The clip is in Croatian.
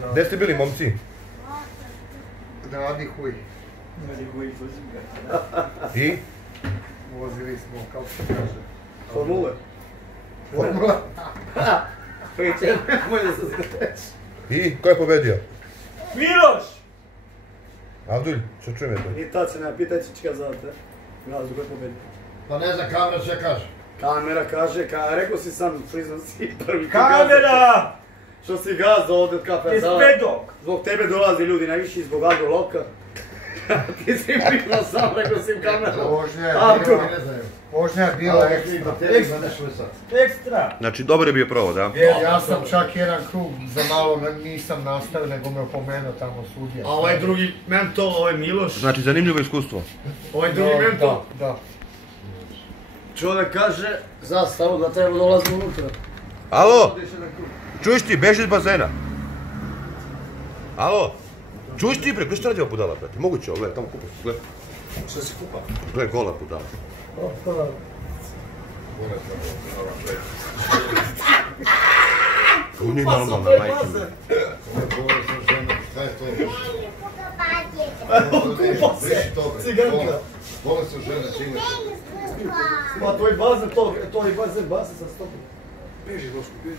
Gdje ste bili, momci? Radi huj. I? Vozili smo, kako se kaže. Formule. Formula? Priče, može da se skreći. I? Ko je pobedio? Miloš! Avdulj, što čujem je to? I tad se nema pitaj će kazati, Gazu, ko je pobedio? Pa ne znam, kamera će kaže. Kamera kaže, rekao si sam, priznam si prvi. Kamera! Što si gazda ovdje od kafe zala. Ispredok! Zbog tebe dolazi ljudi najviši zbog agroloka. Ti si priznao sam, rekao si im kamera. Vožnja je bila Ekstra! Znači, dobar je bio provod, a? Ja sam čak jedan krug za malo nisam nastavio, nego me opomenuo tamo sudija. A ovaj drugi mentol, ovaj Miloš. Znači, zanimljivo iskustvo. Ovaj drugi mentol. Da. Čovjek kaže, zastavu da treba dolazi unutra. Alo? Čuješ ti, beži iz bazena. Alo? Čuješ ti, bre, što radi ova budala, brate? Moguće ovo, gledaj, tamo kupa, gledaj. Šta si kupa? Gledaj, gola budala. To nije normalno, majke mi. Kupa se, ciganka. Vole su žene, čine. Pa tvoj bazen, to je bazen sa stopom. Beži, Boško, beži.